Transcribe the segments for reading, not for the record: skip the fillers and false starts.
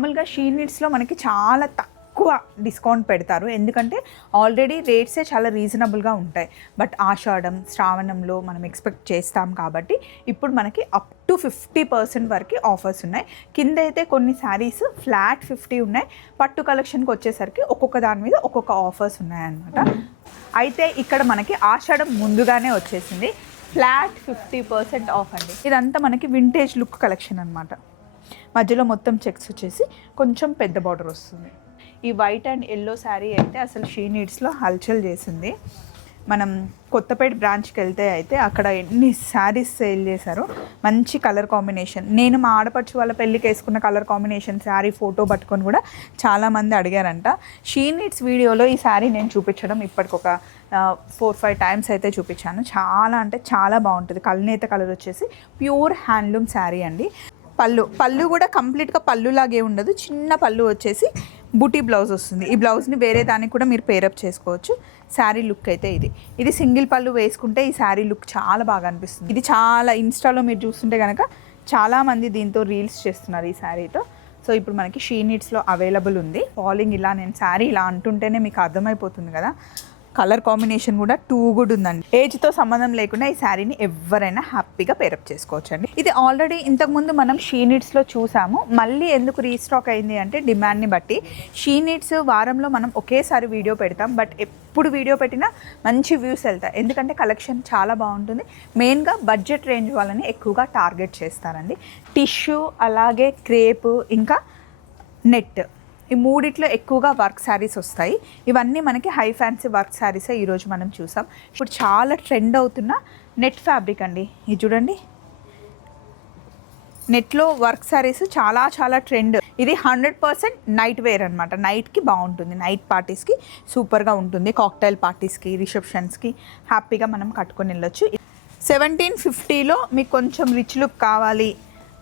మామూలుగా షీ నీడ్స్లో మనకి చాలా తక్కువ డిస్కౌంట్ పెడతారు, ఎందుకంటే ఆల్రెడీ రేట్సే చాలా రీజనబుల్గా ఉంటాయి. బట్ ఆషాఢం శ్రావణంలో మనం ఎక్స్పెక్ట్ చేస్తాం కాబట్టి ఇప్పుడు మనకి అప్ టు 50% వరకు ఆఫర్స్ ఉన్నాయి. కింద అయితే కొన్ని శారీస్ ఫ్లాట్ 50 ఉన్నాయి. పట్టు కలెక్షన్కి వచ్చేసరికి ఒక్కొక్క దాని మీద ఒక్కొక్క ఆఫర్స్ ఉన్నాయన్నమాట. అయితే ఇక్కడ మనకి ఆషాఢం ముందుగానే వచ్చేసింది, ఫ్లాట్ 50% ఆఫ్ అండి. ఇదంతా మనకి వింటేజ్ లుక్ కలెక్షన్ అనమాట. మధ్యలో మొత్తం చెక్స్ వచ్చేసి కొంచెం పెద్ద బార్డర్ వస్తుంది. ఈ వైట్ అండ్ ఎల్లో శారీ అయితే అసలు షీ నీడ్స్లో హల్చల్ చేసింది. మనం కొత్తపేట బ్రాంచ్కి వెళ్తే అయితే అక్కడ ఎన్ని శారీస్ సేల్ చేశారో. మంచి కలర్ కాంబినేషన్. నేను మా ఆడపడుచు వాళ్ళ పెళ్ళికి వేసుకున్న కలర్ కాంబినేషన్ శారీ ఫోటో పట్టుకొని కూడా చాలామంది అడిగారంట. షీ నీడ్స్ వీడియోలో ఈ శారీ నేను చూపించడం ఇప్పటికొక 4-5 టైమ్స్ అయితే చూపించాను. చాలా అంటే చాలా బాగుంటుంది. కల్నేత కలర్ వచ్చేసి ప్యూర్ హ్యాండ్లూమ్ శారీ అండి. పళ్ళు కూడా కంప్లీట్గా పళ్ళులాగే ఉండదు, చిన్న పళ్ళు వచ్చేసి బూటీ బ్లౌజ్ వస్తుంది. ఈ బ్లౌజ్ని వేరే దానికి కూడా మీరు పేరప్ చేసుకోవచ్చు. శారీ లుక్ అయితే ఇది సింగిల్ పళ్ళు వేసుకుంటే ఈ శారీ లుక్ చాలా బాగా అనిపిస్తుంది. ఇది చాలా ఇన్స్టాలో మీరు చూస్తుంటే కనుక చాలామంది దీంతో రీల్స్ చేస్తున్నారు ఈ శారీతో. సో ఇప్పుడు మనకి షీ నీడ్స్లో అవైలబుల్ ఉంది. ఫాలింగ్ ఇలా నేను శారీ ఇలా అంటుంటేనే మీకు అర్థమైపోతుంది కదా. కలర్ కాంబినేషన్ కూడా టూ గుడ్ ఉందండి. ఏజ్తో సంబంధం లేకుండా ఈ శారీని ఎవరైనా హ్యాపీగా పేరప్ చేసుకోవచ్చు అండి. ఇది ఆల్రెడీ ఇంతకుముందు మనం షీ నీడ్స్లో చూసాము. మళ్ళీ ఎందుకు రీస్టాక్ అయింది అంటే డిమాండ్ని బట్టి. షీ నీడ్స్ వారంలో మనం ఒకేసారి వీడియో పెడతాం, బట్ ఎప్పుడు వీడియో పెట్టినా మంచి వ్యూస్ వెళ్తాయి, ఎందుకంటే కలెక్షన్ చాలా బాగుంటుంది. మెయిన్గా బడ్జెట్ రేంజ్ వాళ్ళని ఎక్కువగా టార్గెట్ చేస్తారండి. టిష్యూ, అలాగే క్రేప్, ఇంకా నెట్, ఈ మూడిట్లో ఎక్కువగా వర్క్ శారీస్ వస్తాయి. ఇవన్నీ మనకి హై ఫ్యాన్సీ వర్క్ శారీసే ఈరోజు మనం చూసాం. ఇప్పుడు చాలా ట్రెండ్ అవుతున్న నెట్ ఫ్యాబ్రిక్ అండి. ఇది చూడండి, నెట్లో వర్క్ శారీస్ చాలా చాలా ట్రెండ్. ఇది 100% నైట్ వేర్ అనమాట. నైట్కి బాగుంటుంది, నైట్ పార్టీస్కి సూపర్గా ఉంటుంది. కాక్టైల్ పార్టీస్కి, రిసెప్షన్స్కి హ్యాపీగా మనం కట్టుకొని వెళ్ళొచ్చు. 1750లో మీకు కొంచెం రిచ్ లుక్ కావాలి,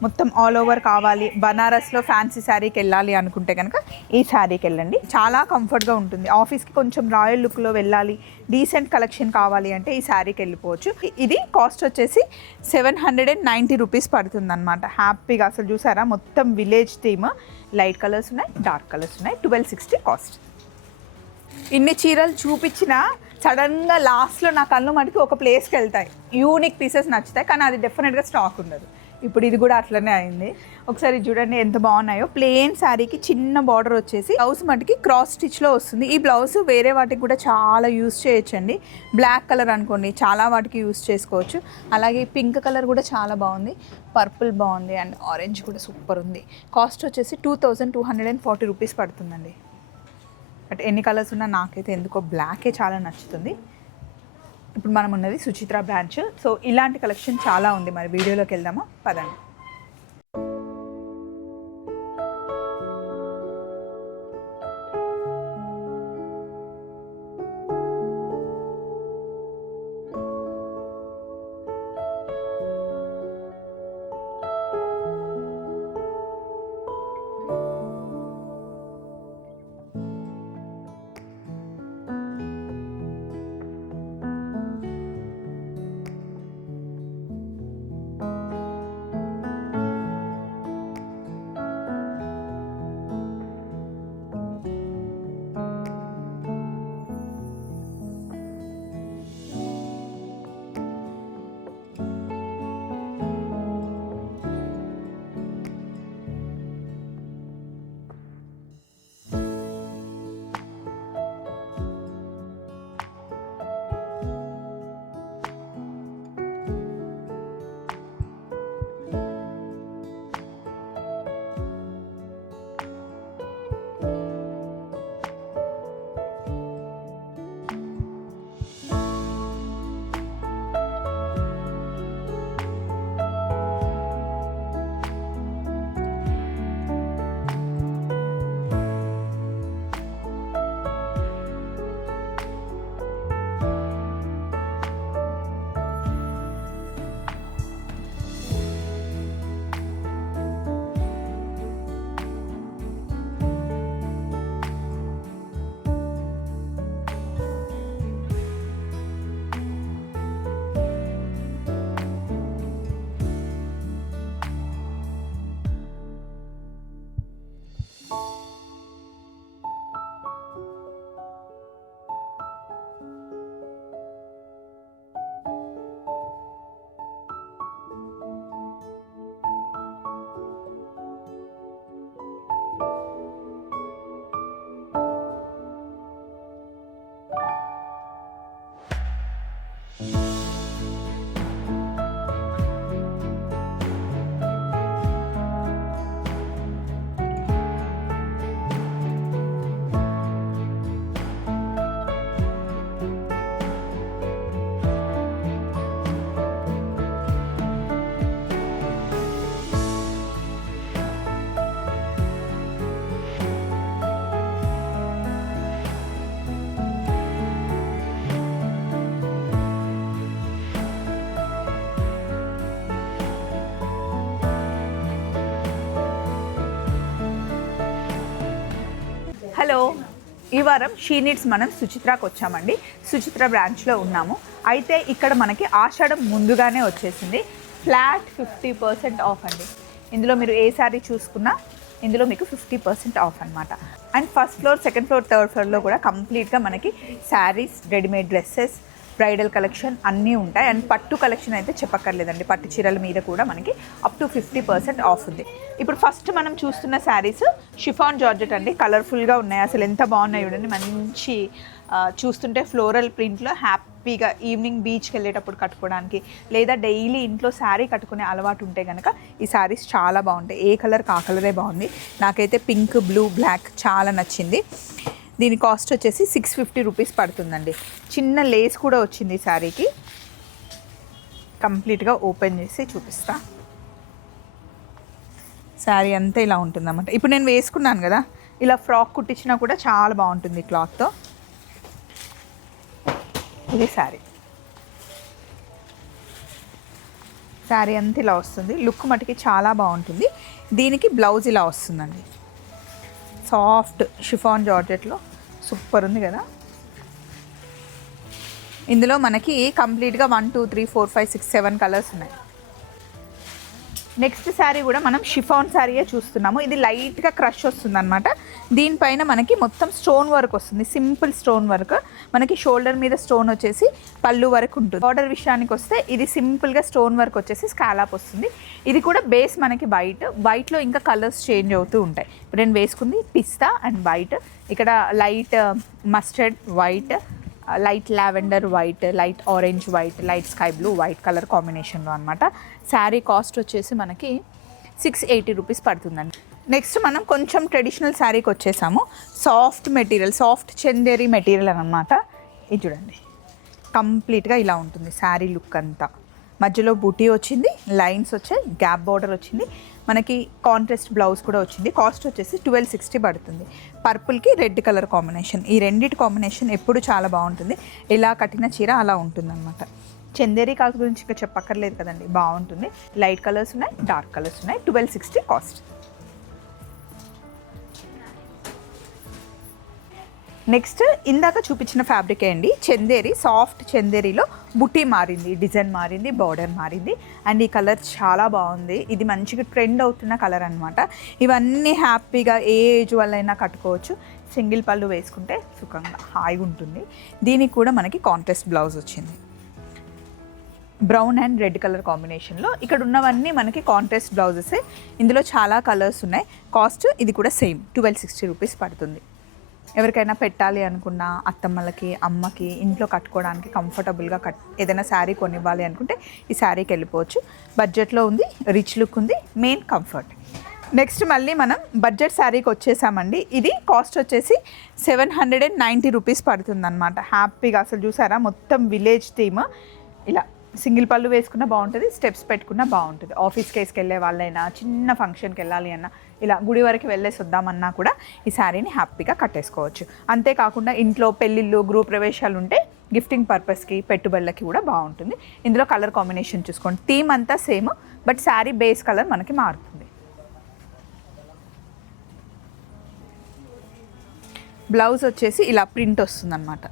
మొత్తం ఆల్ ఓవర్ కావాలి, బనారస్లో ఫ్యాన్సీ శారీకి వెళ్ళాలి అనుకుంటే కనుక ఈ శారీకి వెళ్ళండి. చాలా కంఫర్ట్గా ఉంటుంది. ఆఫీస్కి కొంచెం రాయల్ లుక్లో వెళ్ళాలి, డీసెంట్ కలెక్షన్ కావాలి అంటే ఈ శారీకి వెళ్ళిపోవచ్చు. ఇది కాస్ట్ వచ్చేసి 790 రూపీస్ పడుతుంది అనమాట. హ్యాపీగా అసలు చూసారా, మొత్తం విలేజ్ థీమ్, లైట్ కలర్స్ ఉన్నాయి, డార్క్ కలర్స్ ఉన్నాయి. 1260 కాస్ట్. ఇన్ని చీరలు చూపించినా సడన్గా లాస్ట్లో నా కళ్ళు మటుకు ఒక ప్లేస్కి వెళ్తాయి, యూనిక్ పీసెస్ నచ్చుతాయి, కానీ అది డెఫినెట్గా స్టాక్ ఉండదు. ఇప్పుడు ఇది కూడా అట్లనే అయింది. ఒకసారి చూడండి ఎంత బాగున్నాయో. ప్లెయిన్ శారీకి చిన్న బార్డర్ వచ్చేసి బ్లౌజ్ మటుకి క్రాస్ స్టిచ్లో వస్తుంది. ఈ బ్లౌజ్ వేరే వాటికి కూడా చాలా యూస్ చేయొచ్చండి. బ్లాక్ కలర్ అనుకోండి, చాలా వాటికి యూస్ చేసుకోవచ్చు. అలాగే పింక్ కలర్ కూడా చాలా బాగుంది, పర్పుల్ బాగుంది, అండ్ ఆరెంజ్ కూడా సూపర్ ఉంది. కాస్ట్ వచ్చేసి 2240 రూపీస్ పడుతుందండి. బట్ ఎన్ని కలర్స్ ఉన్నా నాకైతే ఎందుకో బ్లాకే చాలా నచ్చుతుంది. ఇప్పుడు మనం ఉన్నది సుచిత్ర బ్రాంచ్. సో ఇలాంటి కలెక్షన్ చాలా ఉంది. మరి వీడియోలోకి వెళ్దామా, పదండి. హలో, ఈ వారం షీ నీడ్స్ మనం సుచిత్రాకి వచ్చామండి. సుచిత్ర బ్రాంచ్లో ఉన్నాము. అయితే ఇక్కడ మనకి ఆషాఢం ముందుగానే వచ్చేసింది. ఫ్లాట్ 50% ఆఫ్ అండి. ఇందులో మీరు ఏ శారీ చూసుకున్నా ఇందులో మీకు 50% ఆఫ్ అనమాట. And first floor, second floor, third ఫ్లోర్లో కూడా కంప్లీట్గా మనకి saris, readymade dresses, bridal collection అన్నీ ఉంటాయి. అండ్ పట్టు కలెక్షన్ అయితే చెప్పక్కర్లేదండి. పట్టు చీరల మీద కూడా మనకి అప్ టు 50% ఆఫ్ ఉంది. ఇప్పుడు ఫస్ట్ మనం చూస్తున్న శారీస్ షిఫాన్ జార్జెట్ అండి. కలర్ఫుల్గా ఉన్నాయి, అసలు ఎంత బాగున్నాయి చూడండి. మంచి చూస్తుంటే ఫ్లోరల్ ప్రింట్లో హ్యాపీగా ఈవినింగ్ బీచ్కి వెళ్ళేటప్పుడు కట్టుకోవడానికి, లేదా డైలీ ఇంట్లో శారీ కట్టుకునే అలవాటు ఉంటే కనుక ఈ శారీస్ చాలా బాగుంటాయి. ఏ కలర్ ఆ కలరే బాగుంది. నాకైతే పింక్, బ్లూ, బ్లాక్ చాలా నచ్చింది. దీని కాస్ట్ వచ్చేసి 650 రూపీస్ పడుతుందండి. చిన్న లేస్ కూడా వచ్చింది ఈ శారీకి. కంప్లీట్గా ఓపెన్ చేసి చూపిస్తా. శారీ అంతా ఇలా ఉంటుందన్నమాట. ఇప్పుడు నేను వేసుకున్నాను కదా, ఇలా ఫ్రాక్ కుట్టించినా కూడా చాలా బాగుంటుంది క్లాత్తో. ఇది శారీ. శారీ అంతా ఇలా వస్తుంది. లుక్ మటుకి చాలా బాగుంటుంది. దీనికి బ్లౌజ్ ఇలా వస్తుందండి. సాఫ్ట్ షిఫాన్ జార్జెట్లో సూపర్ ఉంది కదా. ఇందులో మనకి కంప్లీట్గా 1 2 3 4 5 6 7 కలర్స్ ఉన్నాయి. నెక్స్ట్ శారీ కూడా మనం షిఫాన్ శారీయే చూస్తున్నాము. ఇది లైట్గా క్రష్ వస్తుంది అనమాట. దీనిపైన మనకి మొత్తం స్టోన్ వర్క్ వస్తుంది. Simple stone work. మనకి షోల్డర్ మీద స్టోన్ వచ్చేసి పళ్ళు వరకు ఉంటుంది. బార్డర్ విషయానికి వస్తే ఇది సింపుల్గా స్టోన్ వర్క్ వచ్చేసి స్కాలాప్ వస్తుంది. ఇది కూడా బేస్ మనకి వైట్లో ఇంకా కలర్స్ చేంజ్ అవుతూ ఉంటాయి. ఇప్పుడు నేను వేసుకుంది పిస్తా అండ్ వైట్. ఇక్కడ light mustard white, light lavender white, light orange white, light sky blue white colour కాంబినేషన్లో అనమాట. శారీ కాస్ట్ వచ్చేసి మనకి 680 రూపీస్ పడుతుందండి. నెక్స్ట్ మనం కొంచెం ట్రెడిషనల్ శారీకి వచ్చేసాము. Soft material, soft Chanderi material అనమాట. ఇది చూడండి, కంప్లీట్గా ఇలా ఉంటుంది శారీ లుక్ అంతా. మధ్యలో బూటీ వచ్చింది, లైన్స్ వచ్చాయి, గ్యాప్ బార్డర్ వచ్చింది, మనకి కాంట్రాస్ట్ బ్లౌజ్ కూడా వచ్చింది. కాస్ట్ వచ్చేసి 1260 పడుతుంది. పర్పుల్కి రెడ్ కలర్ కాంబినేషన్. ఈ రెండిటి కాంబినేషన్ ఎప్పుడు చాలా బాగుంటుంది. ఇలా కట్టిన చీర అలా ఉంటుంది అనమాట. చందేరి కాల్స్ గురించి ఇంకా చెప్పక్కర్లేదు కదండి, బాగుంటుంది. లైట్ కలర్స్ ఉన్నాయి, డార్క్ కలర్స్ ఉన్నాయి. 1260 కాస్ట్. నెక్స్ట్ ఇందాక చూపించిన ఫ్యాబ్రికే అండి, చందేరి. సాఫ్ట్ చందేరిలో బుట్టి మారింది, డిజైన్ మారింది, బార్డర్ మారింది. అండ్ ఈ కలర్ చాలా బాగుంది. ఇది మంచిగా ట్రెండ్ అవుతున్న కలర్ అనమాట. ఇవన్నీ హ్యాపీగా ఏ ఏజ్ వాళ్ళైనా కట్టుకోవచ్చు. సింగిల్ పళ్ళు వేసుకుంటే సుఖంగా హాయిగా ఉంటుంది. దీనికి కూడా మనకి కాంట్రాస్ట్ బ్లౌజ్ వచ్చింది, బ్రౌన్ అండ్ రెడ్ కలర్ కాంబినేషన్లో. ఇక్కడ ఉన్నవన్నీ మనకి కాంట్రాస్ట్ బ్లౌజెసే. ఇందులో చాలా కలర్స్ ఉన్నాయి. కాస్ట్ ఇది కూడా సేమ్ 1260 రూపీస్ పడుతుంది. ఎవరికైనా పెట్టాలి అనుకున్నా, అత్తమ్మలకి, అమ్మకి ఇంట్లో కట్టుకోవడానికి కంఫర్టబుల్గా ఏదైనా శారీ కొనివ్వాలి అనుకుంటే ఈ శారీకి వెళ్ళిపోవచ్చు. బడ్జెట్లో ఉంది, రిచ్ లుక్ ఉంది, మెయిన్ కంఫర్ట్. నెక్స్ట్ మళ్ళీ మనం బడ్జెట్ శారీకి వచ్చేసామండి. ఇది కాస్ట్ వచ్చేసి 790 రూపీస్ పడుతుందన్నమాట. హ్యాపీగా అసలు చూసారా, మొత్తం విలేజ్ థీమ్. ఇలా సింగిల్ పళ్ళు వేసుకున్నా బాగుంటుంది, స్టెప్స్ పెట్టుకున్నా బాగుంటుంది. ఆఫీస్ కేస్కి వెళ్ళే వాళ్ళైనా, చిన్న ఫంక్షన్కి వెళ్ళాలి అన్నా, ఇలా గుడి వరకు వెళ్ళేసి వద్దామన్నా కూడా ఈ శారీని హ్యాపీగా కట్టేసుకోవచ్చు. అంతేకాకుండా ఇంట్లో పెళ్ళిళ్ళు, గృహ ప్రవేశాలు ఉంటే గిఫ్టింగ్ పర్పస్కి, పెట్టుబడులకి కూడా బాగుంటుంది. ఇందులో కలర్ కాంబినేషన్ చూసుకోండి. థీమ్ అంతా same, but sari base colour మనకి మారుతుంది. బ్లౌజ్ వచ్చేసి ఇలా ప్రింట్ వస్తుందన్నమాట.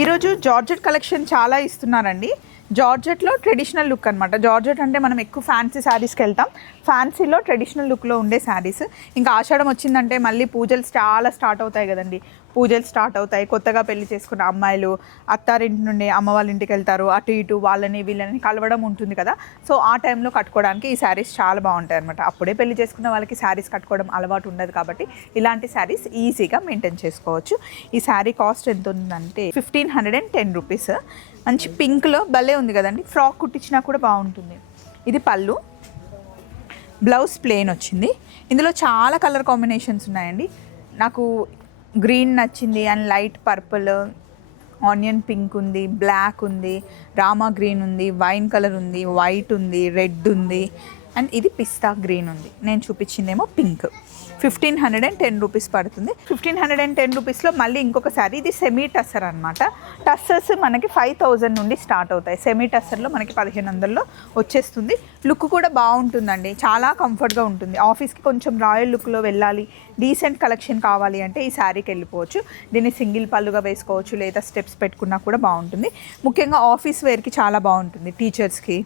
ఈరోజు జార్జెట్ కలెక్షన్ చాలా ఇస్తున్నారండి. జార్జెట్లో ట్రెడిషనల్ లుక్ అనమాట. జార్జెట్ అంటే మనం ఎక్కువ ఫ్యాన్సీ శారీస్కి వెళ్తాం. ఫ్యాన్సీలో ట్రెడిషనల్ లుక్లో ఉండే శారీస్. ఇంకా ఆషాఢం వచ్చిందంటే మళ్ళీ పూజలు చాలా స్టార్ట్ అవుతాయి కదండి. పూజలు స్టార్ట్ అవుతాయి. కొత్తగా పెళ్లి చేసుకున్న అమ్మాయిలు అత్తారింటి నుండి అమ్మ వాళ్ళ ఇంటికి వెళ్తారు. అటు ఇటు వాళ్ళని వీళ్ళని కలవడం ఉంటుంది కదా. సో ఆ టైంలో కట్టుకోవడానికి ఈ శారీస్ చాలా బాగుంటాయి అనమాట. అప్పుడే పెళ్లి చేసుకున్న వాళ్ళకి శారీస్ కట్టుకోవడం అలవాటు ఉండదు కాబట్టి ఇలాంటి శారీస్ ఈజీగా మెయింటైన్ చేసుకోవచ్చు. ఈ శారీ కాస్ట్ ఎంత ఉందంటే 1510 రూపీస్. మంచి పింక్లో భలే ఉంది కదండి. ఫ్రాక్ కుట్టించినా కూడా బాగుంటుంది. ఇది పళ్ళు, బ్లౌజ్ ప్లెయిన్ వచ్చింది. ఇందులో చాలా కలర్ కాంబినేషన్స్ ఉన్నాయండి. నాకు గ్రీన్ నచ్చింది and light purple, onion pink ఉంది, బ్లాక్ ఉంది, రామా గ్రీన్ ఉంది, వైన్ కలర్ ఉంది, వైట్ ఉంది, రెడ్ ఉంది, అండ్ ఇది పిస్తా గ్రీన్ ఉంది, నేను చూపించిందేమో పింక్. 1510 రూపీస్ పడుతుంది. 1510 రూపీస్లో మళ్ళీ ఇంకొక శారీ, ఇది సెమీ టస్సర్ అనమాట. టస్సర్స్ మనకి 5000 నుండి స్టార్ట్ అవుతాయి. సెమీ టస్సర్లో మనకి 1500లో వచ్చేస్తుంది. లుక్ కూడా బాగుంటుందండి, చాలా కంఫర్ట్గా ఉంటుంది. ఆఫీస్కి కొంచెం రాయల్ లుక్లో వెళ్ళాలి, డీసెంట్ కలెక్షన్ కావాలి అంటే ఈ శారీకి వెళ్ళిపోవచ్చు. దీన్ని సింగిల్ పళ్ళుగా వేసుకోవచ్చు, లేదా స్టెప్స్ పెట్టుకున్నా కూడా బాగుంటుంది. ముఖ్యంగా ఆఫీస్ వేర్కి చాలా బాగుంటుంది. టీచర్స్కి,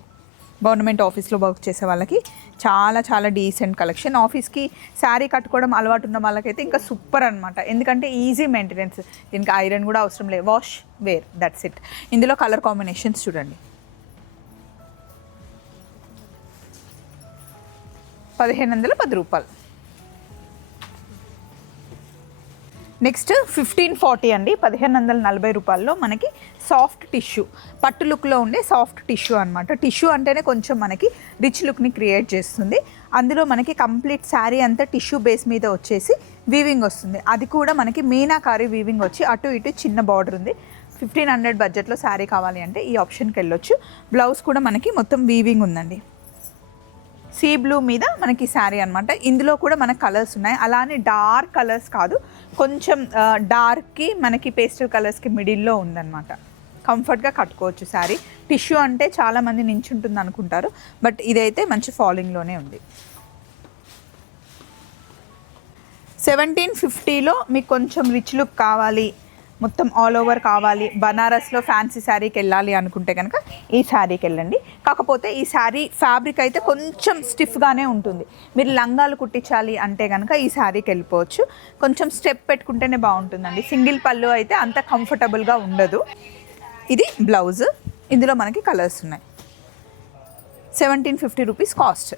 గవర్నమెంట్ ఆఫీస్లో వర్క్ చేసే వాళ్ళకి చాలా చాలా డీసెంట్ కలెక్షన్. ఆఫీస్కి శారీ కట్టుకోవడం అలవాటు ఉన్న వాళ్ళకైతే ఇంకా సూపర్ అనమాట. ఎందుకంటే ఈజీ మెయింటెనెన్స్, దీనికి ఐరన్ కూడా అవసరం లేదు, వాష్ వేర్, దట్స్ ఇట్. ఇందులో కలర్ కాంబినేషన్స్ చూడండి. 1510 రూపాయలు. నెక్స్ట్ 1540 అండి, 1540 రూపాయల్లో మనకి సాఫ్ట్ టిష్యూ, పట్టు లుక్లో ఉండే సాఫ్ట్ టిష్యూ అనమాట. టిష్యూ అంటేనే కొంచెం మనకి రిచ్ లుక్ని క్రియేట్ చేస్తుంది. అందులో మనకి కంప్లీట్ శారీ అంతా టిష్యూ బేస్ మీద వచ్చేసి వీవింగ్ వస్తుంది. అది కూడా మనకి మీనాకారి వీవింగ్ వచ్చి అటు ఇటు చిన్న బార్డర్ ఉంది. 1500 బడ్జెట్లో శారీ కావాలి అంటే ఈ ఆప్షన్కి వెళ్ళొచ్చు. బ్లౌజ్ కూడా మనకి మొత్తం వీవింగ్ ఉందండి. సీ బ్లూ మీద మనకి శారీ అనమాట. ఇందులో కూడా మనకు కలర్స్ ఉన్నాయి, అలానే డార్క్ కలర్స్ కాదు, కొంచెం డార్క్కి మనకి పేస్టల్ కలర్స్కి మిడిల్లో ఉందన్నమాట. కంఫర్ట్గా కట్టుకోవచ్చు శారీ. టిష్యూ అంటే చాలామంది నించుంటుంది అనుకుంటారు, బట్ ఇదైతే మంచి ఫాలింగ్లోనే ఉంది. 1750లో మీకు కొంచెం రిచ్ లుక్ కావాలి, మొత్తం ఆల్ ఓవర్ కావాలి, బనారస్లో ఫ్యాన్సీ శారీకి వెళ్ళాలి అనుకుంటే కనుక ఈ శారీకి వెళ్ళండి. కాకపోతే ఈ శారీ ఫ్యాబ్రిక్ అయితే కొంచెం స్టిఫ్గానే ఉంటుంది. మీరు లంగాలు కుట్టించాలి అంటే కనుక ఈ శారీకి వెళ్ళిపోవచ్చు. కొంచెం స్టెప్ పెట్టుకుంటేనే బాగుంటుందండి. సింగిల్ పళ్ళు అయితే అంత కంఫర్టబుల్గా ఉండదు. ఇది బ్లౌజ్, ఇందులో మనకి కలర్స్ ఉన్నాయి. 1750 రూపీస్ కాస్ట్.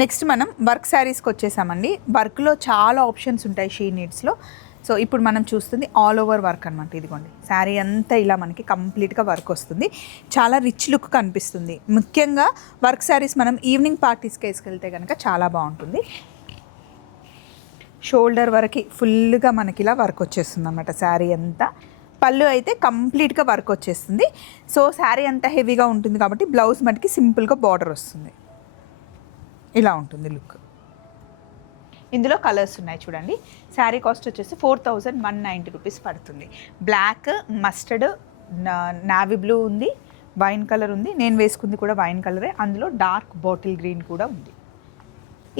నెక్స్ట్ మనం వర్క్ శారీస్కి వచ్చేసామండి. వర్క్లో చాలా ఆప్షన్స్ ఉంటాయి షీ నీడ్స్లో. సో ఇప్పుడు మనం చూస్తుంది ఆల్ ఓవర్ వర్క్ అనమాట. ఇదిగోండి, శారీ అంతా ఇలా మనకి కంప్లీట్గా వర్క్ వస్తుంది. చాలా రిచ్ లుక్ కనిపిస్తుంది. ముఖ్యంగా వర్క్ శారీస్ మనం ఈవినింగ్ పార్టీస్కి వేసుకెళ్తే కనుక చాలా బాగుంటుంది. షోల్డర్ వరకు ఫుల్గా మనకి ఇలా వర్క్ వచ్చేస్తుంది అన్నమాట శారీ అంతా. పళ్ళు అయితే కంప్లీట్గా వర్క్ వచ్చేస్తుంది. సో శారీ అంతా హెవీగా ఉంటుంది కాబట్టి బ్లౌజ్ మనకి సింపుల్గా బార్డర్ వస్తుంది. ఇలా ఉంటుంది లుక్. ఇందులో కలర్స్ ఉన్నాయి చూడండి. శారీ కాస్ట్ వచ్చేసి 4190 రూపీస్ పడుతుంది. బ్లాక్, మస్టర్డ్, నావీ బ్లూ ఉంది, వైన్ కలర్ ఉంది. నేను వేసుకుంది కూడా వైన్ కలరే. అందులో డార్క్ బాటిల్ గ్రీన్ కూడా ఉంది.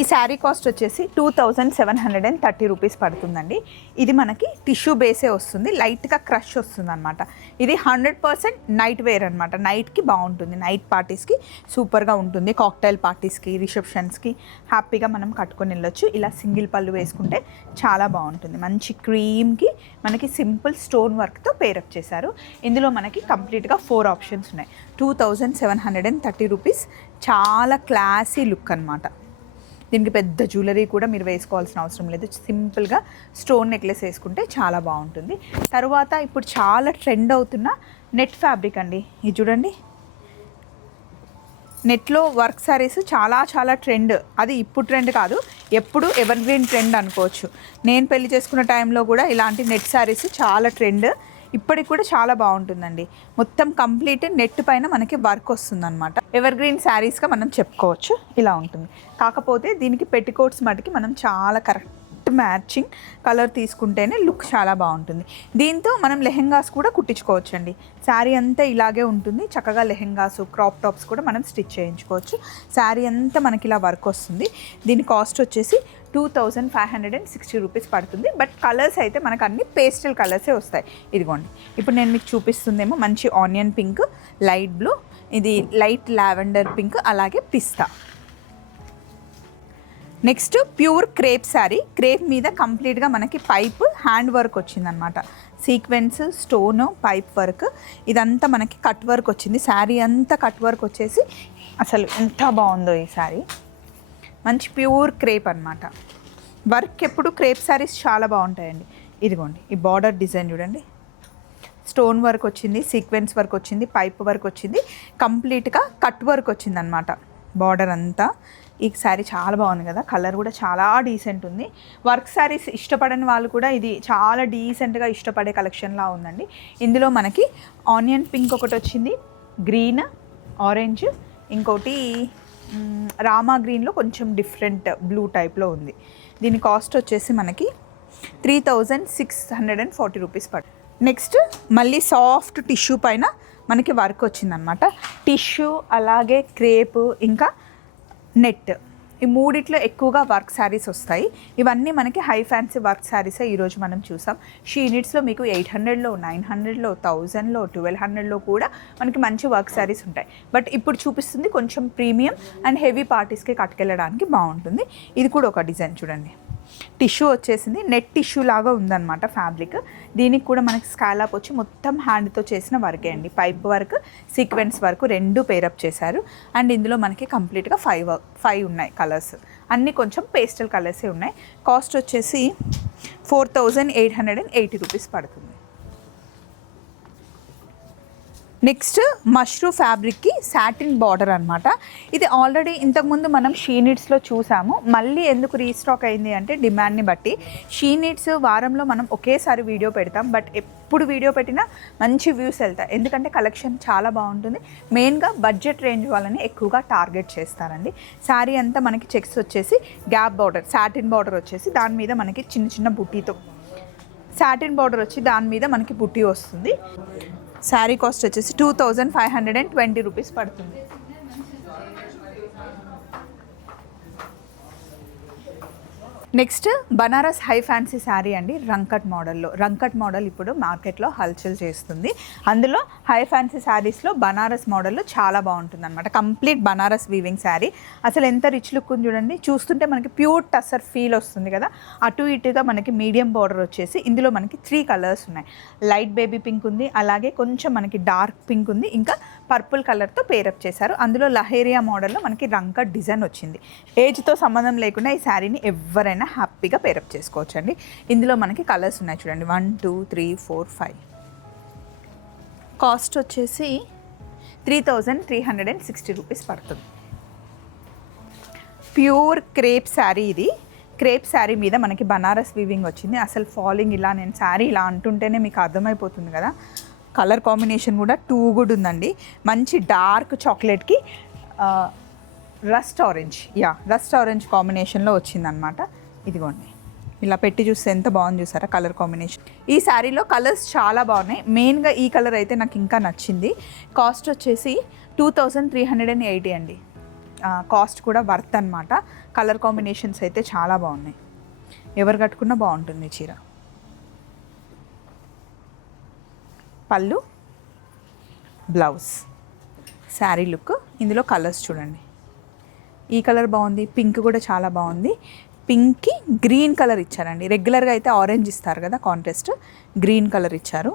ఈ శారీ కాస్ట్ వచ్చేసి 2730 రూపీస్ పడుతుందండి. ఇది మనకి టిష్యూ బేసే వస్తుంది, లైట్గా క్రష్ వస్తుంది అనమాట. ఇది 100% నైట్ వేర్ అనమాట. నైట్కి బాగుంటుంది, నైట్ పార్టీస్కి సూపర్గా ఉంటుంది. కాక్టైల్ పార్టీస్కి, రిసెప్షన్స్కి హ్యాపీగా మనం కట్టుకొని వెళ్ళొచ్చు. ఇలా సింగిల్ పళ్ళు వేసుకుంటే చాలా బాగుంటుంది. మంచి క్రీమ్కి మనకి సింపుల్ స్టోన్ వర్క్తో పేరప్ చేశారు. ఇందులో మనకి కంప్లీట్గా 4 ఆప్షన్స్ ఉన్నాయి. 2730 రూపీస్. చాలా క్లాసీ లుక్ అనమాట. దీనికి పెద్ద జ్యువెలరీ కూడా మీరు వేసుకోవాల్సిన అవసరం లేదు. సింపుల్గా స్టోన్ నెక్లెస్ వేసుకుంటే చాలా బాగుంటుంది. తర్వాత ఇప్పుడు చాలా ట్రెండ్ అవుతున్న నెట్ ఫ్యాబ్రిక్ అండి. ఇది చూడండి, నెట్లో వర్క్ శారీస్ చాలా చాలా ట్రెండ్. అది ఇప్పుడు ట్రెండ్ కాదు, ఎప్పుడు ఎవర్ గ్రీన్ ట్రెండ్ అనుకోవచ్చు. నేను పెళ్లి చేసుకున్న టైంలో కూడా ఇలాంటి నెట్ శారీస్ చాలా ట్రెండ్. ఇప్పటికి కూడా చాలా బాగుంటుందండి. మొత్తం కంప్లీట్ నెట్ పైన మనకి వర్క్ వస్తుందన్నమాట. ఎవర్ గ్రీన్ శారీస్గా మనం చెప్పుకోవచ్చు. ఇలా ఉంటుంది. కాకపోతే దీనికి పెట్టికోట్స్ మటుకి మనం చాలా కరెక్ట్ మ్యాచింగ్ కలర్ తీసుకుంటేనే లుక్ చాలా బాగుంటుంది. దీంతో మనం లెహెంగాస్ కూడా కుట్టించుకోవచ్చండి. శారీ అంతా ఇలాగే ఉంటుంది. చక్కగా లెహెంగాస్, క్రాప్ టాప్స్ కూడా మనం స్టిచ్ చేయించుకోవచ్చు. శారీ అంతా మనకి ఇలా వర్క్ వస్తుంది. దీని కాస్ట్ వచ్చేసి 2560 రూపీస్ పడుతుంది. బట్ కలర్స్ అయితే మనకు అన్ని పేస్టల్ కలర్సే వస్తాయి. ఇదిగోండి, ఇప్పుడు నేను మీకు చూపిస్తుందేమో మంచి ఆనియన్ పింక్, లైట్ బ్లూ, ఇది లైట్ లావెండర్ పింక్, అలాగే పిస్తా. Next pure crepe sari. Crepe మీద కంప్లీట్గా మనకి పైప్ హ్యాండ్ వర్క్ వచ్చిందనమాట. సీక్వెన్స్, స్టోను, పైప్ వర్క్, ఇదంతా మనకి కట్ వర్క్ వచ్చింది. శారీ అంతా కట్ వర్క్ వచ్చేసి అసలు ఎంత బాగుందో ఈ శారీ. మంచి ప్యూర్ క్రేప్ అనమాట. వర్క్ ఎప్పుడు క్రేప్ శారీస్ చాలా బాగుంటాయండి. ఇదిగోండి, ఈ బార్డర్ డిజైన్ చూడండి, స్టోన్ వర్క్ వచ్చింది, సీక్వెన్స్ వర్క్ వచ్చింది, పైప్ వర్క్ వచ్చింది, కంప్లీట్గా కట్ వర్క్ వచ్చింది అనమాట. బార్డర్ అంతా ఈ శారీ చాలా బాగుంది కదా, కలర్ కూడా చాలా డీసెంట్ ఉంది. వర్క్ శారీస్ ఇష్టపడని వాళ్ళు కూడా ఇది చాలా డీసెంట్గా ఇష్టపడే కలెక్షన్లా ఉందండి. ఇందులో మనకి ఆనియన్ పింక్ ఒకటి వచ్చింది, గ్రీన్, ఆరెంజ్, ఇంకోటి రామా గ్రీన్లో కొంచెం డిఫరెంట్ బ్లూ టైప్లో ఉంది. దీని కాస్ట్ వచ్చేసి మనకి 3640 రూపీస్ పడుతుంది. నెక్స్ట్ మళ్ళీ సాఫ్ట్ టిష్యూ పైన మనకి వర్క్ వచ్చిందనమాట. టిష్యూ అలాగే క్రేప్ ఇంకా నెట్, ఈ మూడిట్లో ఎక్కువగా వర్క్ శారీస్ వస్తాయి. ఇవన్నీ మనకి హై ఫ్యాన్సీ వర్క్ శారీసే ఈరోజు మనం చూసాం. షీ నీడ్స్లో మీకు 800లో, 900లో, 1000లో, 1200లో కూడా మనకి మంచి వర్క్ శారీస్ ఉంటాయి. బట్ ఇప్పుడు చూపిస్తుంది కొంచెం ప్రీమియం అండ్ హెవీ పార్టీస్కి కట్టుకెళ్ళడానికి బాగుంటుంది. ఇది కూడా ఒక డిజైన్ చూడండి, టిష్యూ వచ్చేసింది, నెట్ టిష్యూ లాగా ఉందన్నమాట ఫ్యాబ్రిక్. దీనికి కూడా మనకి స్కాలప్ వచ్చి మొత్తం హ్యాండ్తో చేసిన వర్కే అండి. పైప్ వర్క్, సీక్వెన్స్ వర్క్ రెండు పేరప్ చేశారు. అండ్ ఇందులో మనకి కంప్లీట్గా 5 ఉన్నాయి కలర్స్, అన్నీ కొంచెం పేస్టల్ కలర్సే ఉన్నాయి. కాస్ట్ వచ్చేసి 4880 రూపీస్ పడుతుంది. నెక్స్ట్ మష్రూ ఫ్యాబ్రిక్కి సాటిన్ బార్డర్ అనమాట. ఇది ఆల్రెడీ ఇంతకుముందు మనం షీ నీడ్స్లో చూసాము. మళ్ళీ ఎందుకు రీస్టాక్ అయింది అంటే డిమాండ్ని బట్టి. షీ నీడ్స్ వారంలో మనం ఒకేసారి వీడియో పెడతాం, బట్ ఎప్పుడు వీడియో పెట్టినా మంచి వ్యూస్ వెళ్తాయి, ఎందుకంటే కలెక్షన్ చాలా బాగుంటుంది. మెయిన్గా బడ్జెట్ రేంజ్ వాళ్ళని ఎక్కువగా టార్గెట్ చేస్తారండి. శారీ అంతా మనకి చెక్స్ వచ్చేసి గ్యాప్ బార్డర్, సాటిన్ బార్డర్ వచ్చేసి దాని మీద మనకి చిన్న చిన్న బుట్టీతో, సాటిన్ బార్డర్ వచ్చి దాని మీద మనకి బుట్టీ వస్తుంది. శారీ కాస్ట్ వచ్చేసి 2520 రూపీస్ పడుతుంది. Next Banaras high fancy sari అండి, రంకట్ మోడల్లో. రంకట్ మోడల్ ఇప్పుడు మార్కెట్లో హల్చల్ చేస్తుంది. అందులో హై ఫ్యాన్సీ శారీస్లో బనారస్ మోడల్లో చాలా బాగుంటుంది అనమాట. కంప్లీట్ బనారస్ వీవింగ్ శారీ, అసలు ఎంత రిచ్ లుక్ ఉంది చూడండి. చూస్తుంటే మనకి ప్యూర్ టసర్ ఫీల్ వస్తుంది కదా. అటు ఇటుగా మనకి మీడియం బార్డర్ వచ్చేసి ఇందులో మనకి 3 కలర్స్ ఉన్నాయి. లైట్ బేబీ పింక్ ఉంది, అలాగే కొంచెం మనకి డార్క్ పింక్ ఉంది, ఇంకా పర్పుల్ కలర్తో పేరప్ చేశారు. అందులో లహేరియా మోడల్లో మనకి రంకట్ డిజైన్ వచ్చింది. ఏజ్తో సంబంధం లేకుండా ఈ శారీని ఎవరైనా హ్యాపీగా పేరప్ చేసుకోవచ్చు అండి. ఇందులో మనకి కలర్స్ ఉన్నాయి చూడండి, 1 2 3 4 5. కాస్ట్ వచ్చేసి 3360 రూపీస్ పడుతుంది. ప్యూర్ క్రేప్ శారీ ఇది. క్రేప్ శారీ మీద మనకి బనారస్ వీవింగ్ వచ్చింది. అసలు ఫాలింగ్ ఇలా, నేను శారీ ఇలా అంటుంటేనే మీకు అర్థమైపోతుంది కదా. కలర్ కాంబినేషన్ కూడా టూ గుడ్ ఉందండి. మంచి డార్క్ చాక్లెట్కి రస్ట్ ఆరెంజ్, రస్ట్ ఆరెంజ్ కాంబినేషన్లో వచ్చిందనమాట. ఇదిగోండి, ఇలా పెట్టి చూస్తే ఎంత బాగుంది చూసారా కలర్ కాంబినేషన్. ఈ శారీలో కలర్స్ చాలా బాగున్నాయి. మెయిన్గా ఈ కలర్ అయితే నాకు ఇంకా నచ్చింది. కాస్ట్ వచ్చేసి 2380 అండి. కాస్ట్ కూడా వర్త్ అనమాట. కలర్ కాంబినేషన్స్ అయితే చాలా బాగున్నాయి, ఎవరు కట్టుకున్నా బాగుంటుంది చీర. పళ్ళు, బ్లౌజ్, శారీ లుక్. ఇందులో కలర్స్ చూడండి, ఈ కలర్ బాగుంది, పింక్ కూడా చాలా బాగుంది. పింక్కి గ్రీన్ కలర్ ఇచ్చారండి. రెగ్యులర్గా అయితే ఆరెంజ్ ఇస్తారు కదా, కాంట్రాస్ట్ గ్రీన్ కలర్ ఇచ్చారు.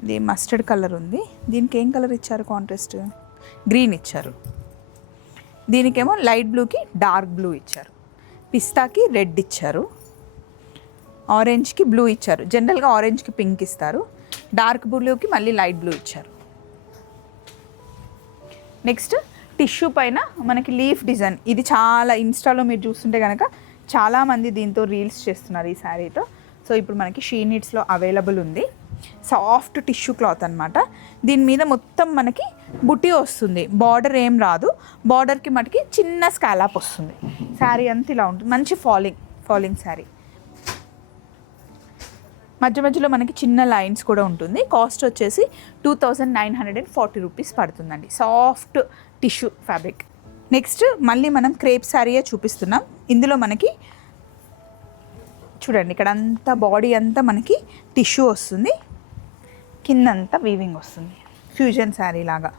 ఇది మస్టర్డ్ కలర్ ఉంది, దీనికి ఏం కలర్ ఇచ్చారు కాంట్రాస్ట్? గ్రీన్ ఇచ్చారు. దీనికేమో లైట్ బ్లూకి డార్క్ బ్లూ ఇచ్చారు, పిస్తాకి రెడ్ ఇచ్చారు, ఆరెంజ్కి బ్లూ ఇచ్చారు. జనరల్గా ఆరెంజ్కి పింక్ ఇస్తారు, డార్క్ బ్లూకి మళ్ళీ లైట్ బ్లూ ఇచ్చారు. నెక్స్ట్ టిష్యూ పైన మనకి లీఫ్ డిజైన్. ఇది చాలా ఇన్స్టాలో మీరు చూస్తుంటే కనుక చాలామంది దీంతో రీల్స్ చేస్తున్నారు ఈ శారీతో. సో ఇప్పుడు మనకి షీ నీడ్స్లో అవైలబుల్ ఉంది. సాఫ్ట్ టిష్యూ క్లాత్ అనమాట. దీని మీద మొత్తం మనకి బుట్టి వస్తుంది, బార్డర్ ఏం రాదు. బార్డర్కి మటుకి చిన్న స్కాలప్ వస్తుంది. శారీ అంతా ఇలా ఉంటుంది, మంచి ఫాలింగ్ శారీ. మధ్య మధ్యలో మనకి చిన్న లైన్స్ కూడా ఉంటుంది. కాస్ట్ వచ్చేసి 2940 రూపీస్ పడుతుందండి. Soft tissue fabric. నెక్స్ట్ మళ్ళీ మనం క్రేప్ శారీయే చూపిస్తున్నాం. ఇందులో మనకి చూడండి, ఇక్కడ అంతా బాడీ అంతా మనకి టిష్యూ వస్తుంది, కిందంతా వీవింగ్ వస్తుంది. ఫ్యూజన్ శారీ లాగా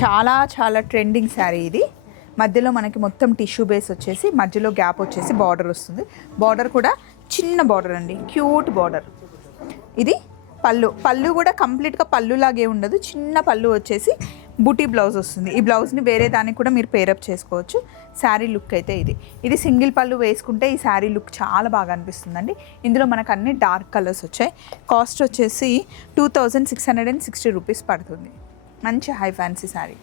చాలా చాలా ట్రెండింగ్ శారీ ఇది. మధ్యలో మనకి మొత్తం టిష్యూ బేస్ వచ్చేసి మధ్యలో గ్యాప్ వచ్చేసి బార్డర్ వస్తుంది. బార్డర్ కూడా చిన్న బార్డర్ అండి, క్యూట్ బార్డర్. ఇది పళ్ళు కూడా కంప్లీట్గా పళ్ళులాగే ఉండదు, చిన్న పళ్ళు వచ్చేసి బూటీ బ్లౌజ్ వస్తుంది. ఈ బ్లౌజ్ని వేరే దానికి కూడా మీరు పేరప్ చేసుకోవచ్చు. శారీ లుక్ అయితే ఇది సింగిల్ పళ్ళు వేసుకుంటే ఈ శారీ లుక్ చాలా బాగా అనిపిస్తుందండి. ఇందులో మనకు అన్ని డార్క్ కలర్స్ వచ్చాయి. కాస్ట్ వచ్చేసి 2660 రూపీస్ పడుతుంది. మంచి హై ఫ్యాన్సీ శారీ.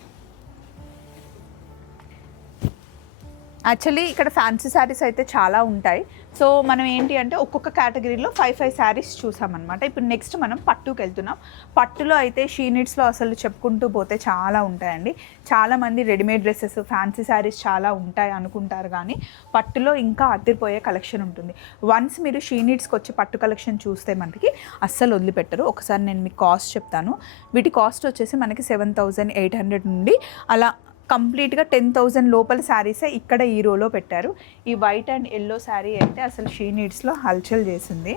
యాక్చువల్లీ ఇక్కడ ఫ్యాన్సీ శారీస్ అయితే చాలా ఉంటాయి. సో మనం ఏంటి అంటే ఒక్కొక్క కేటగిరీలో 5 శారీస్ చూసామన్నమాట. ఇప్పుడు నెక్స్ట్ మనం పట్టుకు వెళ్తున్నాం. పట్టులో అయితే షీ నీడ్స్లో అసలు చెప్పుకుంటూ పోతే చాలా ఉంటాయండి. చాలామంది రెడీమేడ్ డ్రెస్సెస్, ఫ్యాన్సీ శారీస్ చాలా ఉంటాయి అనుకుంటారు, కానీ పట్టులో ఇంకా అదిరిపోయే కలెక్షన్ ఉంటుంది. వన్స్ మీరు షీ నీడ్స్కి వచ్చి పట్టు కలెక్షన్ చూస్తే మనకి అస్సలు వదిలిపెట్టరు. ఒకసారి నేను మీకు కాస్ట్ చెప్తాను. వీటి కాస్ట్ వచ్చేసి మనకి 7,800 నుండి అలా కంప్లీట్గా 10,000 లోపల శారీసే ఇక్కడ ఈ రోలో పెట్టారు. ఈ వైట్ అండ్ ఎల్లో శారీ అయితే అసలు షీ నీడ్స్లో హల్చల్ చేసింది.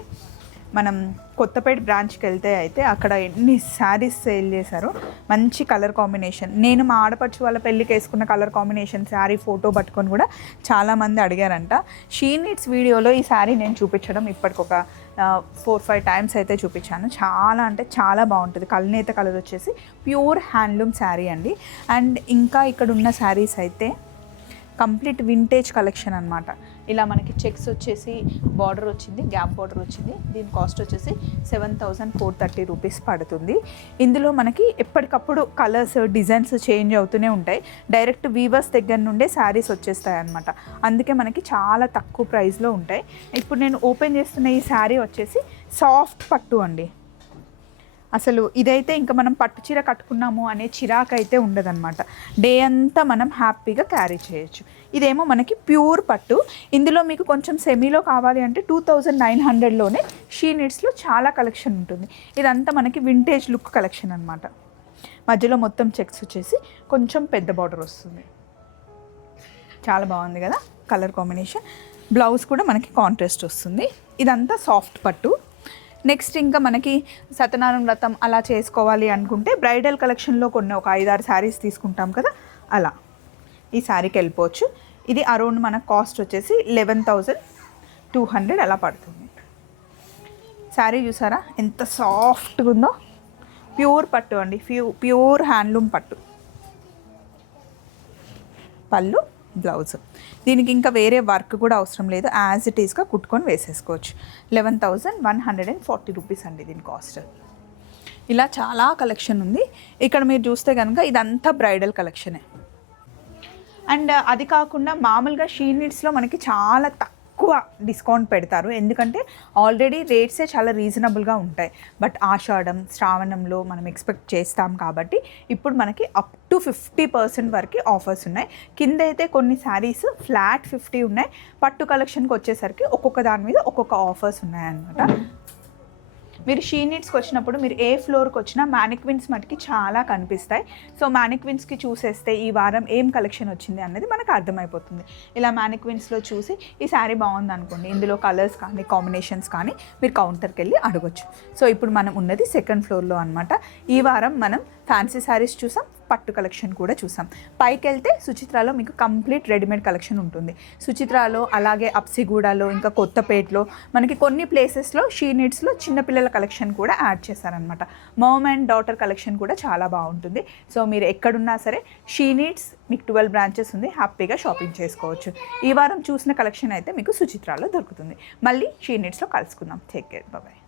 మనం కొత్తపేట బ్రాంచ్కి వెళ్తే అయితే అక్కడ ఎన్ని శారీస్ సేల్ చేశారో. మంచి కలర్ కాంబినేషన్. నేను మా ఆడపడుచు వాళ్ళ పెళ్ళికి వేసుకున్న కలర్ కాంబినేషన్ శారీ ఫోటో పట్టుకొని కూడా చాలామంది అడిగారంట. షీ నీడ్స్ వీడియోలో ఈ శారీ నేను చూపించడం ఇప్పటికొక 4-5 టైమ్స్ అయితే చూపించాను. చాలా అంటే చాలా బాగుంటుంది. కల్నేత కలర్ వచ్చేసి ప్యూర్ హ్యాండ్లూమ్ శారీ అండి. అండ్ ఇంకా ఇక్కడ ఉన్న శారీస్ అయితే కంప్లీట్ వింటేజ్ కలెక్షన్ అనమాట. ఇలా మనకి చెక్స్ వచ్చేసి బార్డర్ వచ్చింది, గ్యాప్ బార్డర్ వచ్చింది. దీని కాస్ట్ వచ్చేసి 7,430 రూపీస్ పడుతుంది. ఇందులో మనకి ఎప్పటికప్పుడు కలర్స్, డిజైన్స్ చేంజ్ అవుతూనే ఉంటాయి. డైరెక్ట్ వీవర్స్ దగ్గర నుండే శారీస్ వచ్చేస్తాయి అనమాట. అందుకే మనకి చాలా తక్కువ ప్రైస్లో ఉంటాయి. ఇప్పుడు నేను ఓపెన్ చేస్తున్న ఈ శారీ వచ్చేసి సాఫ్ట్ పట్టు అండి. అసలు ఇదైతే ఇంకా మనం పట్టు చీర కట్టుకున్నాము అనే చిరాకు అయితే ఉండదన్నమాట. డే అంతా మనం హ్యాపీగా క్యారీ చేయొచ్చు. ఇదేమో మనకి ప్యూర్ పట్టు. ఇందులో మీకు కొంచెం సెమీలో కావాలి అంటే 2,900లోనే షీ నీడ్స్లో చాలా కలెక్షన్ ఉంటుంది. ఇదంతా మనకి వింటేజ్ లుక్ కలెక్షన్ అనమాట. మధ్యలో మొత్తం చెక్స్ వచ్చేసి కొంచెం పెద్ద బార్డర్ వస్తుంది. చాలా బాగుంది కదా కలర్ కాంబినేషన్. బ్లౌజ్ కూడా మనకి కాంట్రాస్ట్ వస్తుంది. ఇదంతా సాఫ్ట్ పట్టు. నెక్స్ట్ ఇంకా మనకి సత్యనారాయణ వ్రతం అలా చేసుకోవాలి అనుకుంటే బ్రైడల్ కలెక్షన్లో కొన్ని ఒక 5-6 శారీస్ తీసుకుంటాం కదా, అలా ఈ శారీకి వెళ్ళిపోవచ్చు. ఇది అరౌండ్ మన కాస్ట్ వచ్చేసి 11,200 అలా పడుతుంది. శారీ చూసారా ఎంత సాఫ్ట్గా ఉందో. ప్యూర్ పట్టు అండి, ప్యూర్ హ్యాండ్లూమ్ పట్టు. పళ్ళు, బ్లౌజ్. దీనికి ఇంకా వేరే వర్క్ కూడా అవసరం లేదు. యాజ్ ఇట్ ఈస్గా కుట్టుకొని వేసేసుకోవచ్చు. 11,140 రూపీస్ అండి దీని కాస్ట్. ఇలా చాలా కలెక్షన్ ఉంది. ఇక్కడ మీరు చూస్తే కనుక ఇదంతా బ్రైడల్ కలెక్షనే. అండ్ అది కాకుండా మామూలుగా షీ నీడ్స్లో మనకి చాలా తక్కువ డిస్కౌంట్ పెడతారు. ఎందుకంటే ఆల్రెడీ రేట్సే చాలా రీజనబుల్గా ఉంటాయి. బట్ ఆషాఢం, శ్రావణంలో మనం ఎక్స్పెక్ట్ చేస్తాం కాబట్టి ఇప్పుడు మనకి అప్ టు 50% వరకు ఆఫర్స్ ఉన్నాయి. కింద అయితే కొన్ని శారీస్ ఫ్లాట్ 50 ఉన్నాయి. పట్టు కలెక్షన్కి వచ్చేసరికి ఒక్కొక్క దాని మీద ఒక్కొక్క ఆఫర్స్ ఉన్నాయన్నమాట. మీరు షీ నీడ్స్కి వచ్చినప్పుడు మీరు ఏ ఫ్లోర్కి వచ్చినా మ్యానిక్విన్స్ మటుకి చాలా కనిపిస్తాయి. సో మ్యానిక్విన్స్కి చూసేస్తే ఈ వారం ఏం కలెక్షన్ వచ్చింది అన్నది మనకు అర్థమైపోతుంది. ఇలా మ్యానిక్విన్స్లో చూసి ఈ శారీ బాగుంది అనుకోండి, ఇందులో కలర్స్ కానీ కాంబినేషన్స్ కానీ మీరు కౌంటర్కి వెళ్ళి అడగొచ్చు. సో ఇప్పుడు మనం ఉన్నది 2nd ఫ్లోర్లో అనమాట. ఈ వారం మనం ఫ్యాన్సీ శారీస్ చూసాం, పట్టు కలెక్షన్ కూడా చూసాం. పైకి వెళ్తే సుచిత్రాలో మీకు కంప్లీట్ రెడీమేడ్ కలెక్షన్ ఉంటుంది. సుచిత్రాలో, అలాగే అప్సిగూడలో, ఇంకా కొత్తపేటలో మనకి కొన్ని ప్లేసెస్లో షీ నీడ్స్లో చిన్నపిల్లల కలెక్షన్ కూడా యాడ్ చేశారనమాట. మామ్ అండ్ డాటర్ కలెక్షన్ కూడా చాలా బాగుంటుంది. సో మీరు ఎక్కడున్నా సరే షీ నీడ్స్ మీకు 12 బ్రాంచెస్ ఉంది, హ్యాపీగా షాపింగ్ చేసుకోవచ్చు. ఈ వారం చూసిన కలెక్షన్ అయితే మీకు సుచిత్రాలో దొరుకుతుంది. మళ్ళీ షీ నీడ్స్లో కలుసుకుందాం. Take care, bye.